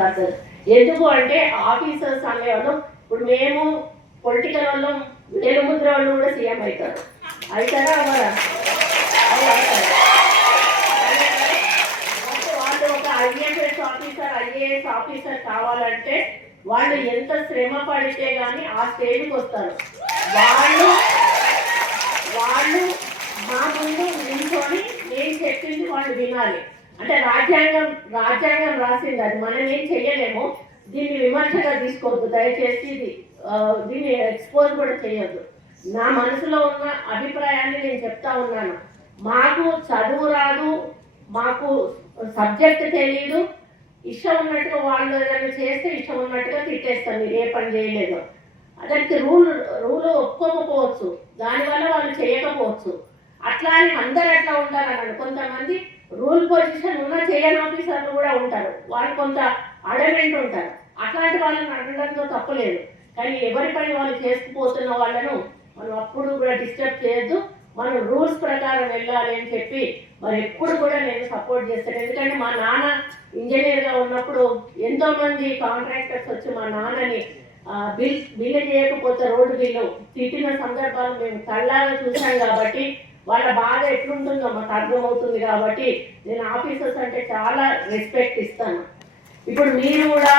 కాదు. ఎందుకు అంటే ఆఫీసర్స్ అనేవాళ్ళు ఇప్పుడు మేము పొలిటికల్ వాళ్ళం, వేలుముద్ర వాళ్ళు కూడా సీఎం అవుతారు. అవుతారా అవ్వరా? వాళ్ళు ఒక ఐఏఎస్ ఆఫీసర్ కావాలంటే వాళ్ళు ఎంత శ్రమ పడితే కానీ ఆ స్టేజ్కి వస్తారు. వాళ్ళు మా ముందు నిల్చొని నేను చెప్పింది వాళ్ళు వినాలి. అంటే రాజ్యాంగం రాసింది, అది మనం ఏం చెయ్యలేము. దీన్ని విమర్శగా తీసుకోవద్దు దయచేసి, దీన్ని ఎక్స్పోజ్ కూడా చేయొద్దు. నా మనసులో ఉన్న అభిప్రాయాన్ని నేను చెప్తా ఉన్నాను. మాకు చదువు రాదు, మాకు సబ్జెక్ట్ తెలియదు, ఇష్టం ఉన్నట్టుగా వాళ్ళు ఏదైనా చేస్తే ఇష్టం ఉన్నట్టుగా తిట్టేస్తాం, మీరు ఏ పని చేయలేదు. దానికి రూలు ఒప్పుకోకపోవచ్చు, దానివల్ల వాళ్ళు చేయకపోవచ్చు. అట్లా అని అందరు అట్లా ఉంటారన్నాడు. కొంతమంది రూల్ పొజిషన్ ఉన్న చేయని ఆఫీసర్లు కూడా ఉంటారు, వాళ్ళు కొంత అడమెంట్ ఉంటారు. అట్లాంటి వాళ్ళని అనడంతో తప్పలేదు. కానీ ఎవరి పని వాళ్ళు చేసుకుపోతున్న వాళ్ళను మనం అప్పుడు కూడా డిస్టర్బ్ చేయొద్దు. మనం రూల్స్ ప్రకారం వెళ్ళాలి అని చెప్పి మరి ఎప్పుడు కూడా నేను సపోర్ట్ చేస్తాను. ఎందుకంటే మా నాన్న ఇంజనీర్గా ఉన్నప్పుడు ఎంతోమంది కాంట్రాక్టర్స్ వచ్చి మా నాన్నని బిల్లు చేయకపోతే రోడ్డు బిల్లు తిట్టిన సందర్భాలు మేము కళ్ళారా చూసాం. కాబట్టి వాళ్ళ బాధ ఎట్లుంటుందో మాకు అర్థమవుతుంది. కాబట్టి నేను ఆఫీసర్స్ అంటే చాలా రెస్పెక్ట్ ఇస్తాను. ఇప్పుడు మీరు కూడా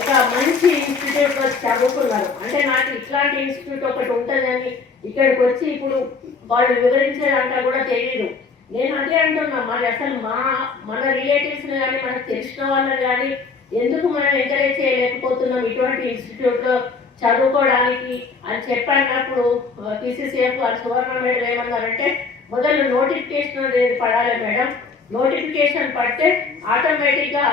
ఒక మంచి ఇన్స్టిట్యూట్లో చదువుకున్నారు అంటే నాకు ఇట్లాంటి ఇన్స్టిట్యూట్ ఒకటి ఉంటుందని ఇక్కడికి వచ్చి ఇప్పుడు వాళ్ళు వివరించేదంతా కూడా తెలియదు. నేను అదే అంటున్నా, మరి అసలు మన రిలేటివ్స్ని కానీ మనకు తెలిసిన వాళ్ళని కానీ ఎందుకు మనం ఎంకరేజ్ చేయలేకపోతున్నాం ఇటువంటి ఇన్స్టిట్యూట్లో చదువుకోవడానికి అని చెప్పినప్పుడు PCCF సువర్ణ మేడం ఏమన్నారంటే, మొదలు నోటిఫికేషన్ అనేది పడాలి మేడం, నోటిఫికేషన్ పడితే ఆటోమేటిక్గా